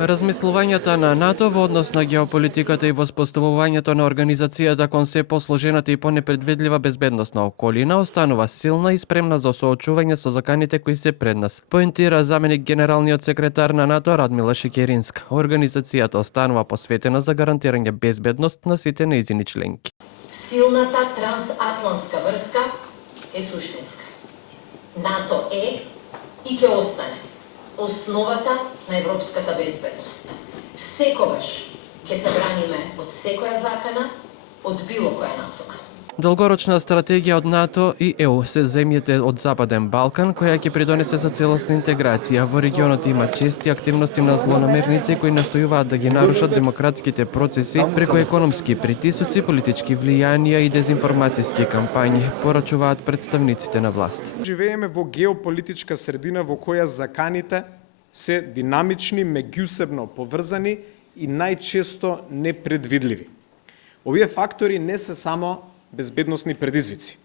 Размислувањата на НАТО во однос на геополитиката и воспоставувањето на организацијата кон се посложената и понепредвидлива безбедносна околина останува силна и спремна за соочување со заканите кои се пред нас, поентира заменик генералниот секретар на НАТО Радмила Шекеринска. Организацијата останува посветена за гарантирање безбедност на сите нејзини членки. Силната трансатлантска врска е суштинска. НАТО е и ќе остане основата на европската безбедност. Секогаш ќе се браниме од секоја закана, од било која насока. Долгорочна стратегија од НАТО и ЕУ се земјите од Западен Балкан, која ќе придонесе за целосна интеграција. Во регионот има чести активности на злонамерници кои настојуваат да ги нарушат демократските процеси преку економски притисоци, политички влијанија и дезинформацијски кампањи, порачуваат представниците на власт. Живееме во геополитичка средина во која заканите се динамични, меѓусебно поврзани и најчесто непредвидливи. Овие фактори не се само безбедносни предизвици.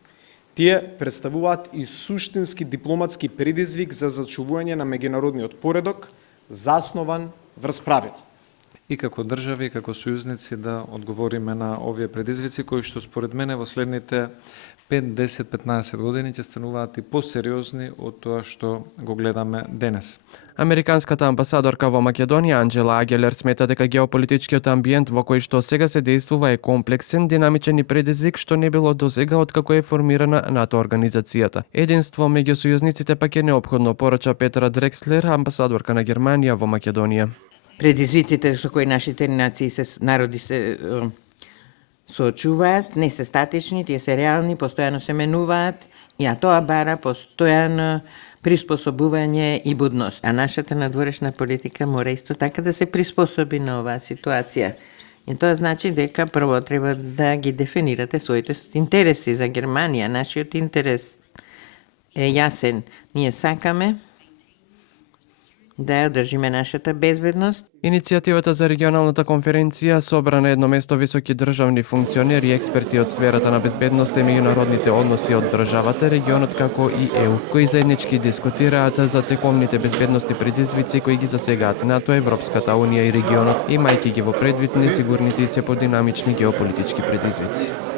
Тие представуваат и суштински дипломатски предизвик за зачувување на меѓународниот поредок, заснован врз правила. И како држави, и како сојузници да одговориме на овие предизвици кои што според мене во следните 5, 10, 15 години ќе стануваат и посериозни од тоа што го гледаме денес. Американската амбасадорка во Македонија Анџела Агелер смета дека геополитичкиот амбиент во кој што сега се действува е комплексен, динамичен и предизвик што не било досега откако е формирана НАТО организацијата. Единство меѓу сојузниците пак е неопходно, порача Петра Дрекслер, амбасадорка на Германија во Македонија. Предизвиците со кои нашите народи се соочуваат не се статични, тие се реални, постојано се менуваат, и тоа бара постојано приспособување и будност. А нашата надворешна политика мора исто така да се приспособи на оваа ситуација. И тоа значи дека прво треба да ги дефинирате своите интереси. За Германија нашиот интерес е јасен. Ние сакаме да ја одржиме нашата безбедност. Иницијативата за регионалната конференција собра на едно место високи државни функционери и експерти од сферата на безбедност и меѓународните односи од државата, регионот како и ЕУ, кои заеднички дискутираат за текомните безбедносни предизвици кои ги засегаат НАТО, Европската унија и регионот, имајќи ги во предвид несигурните и се подинамични геополитички предизвици.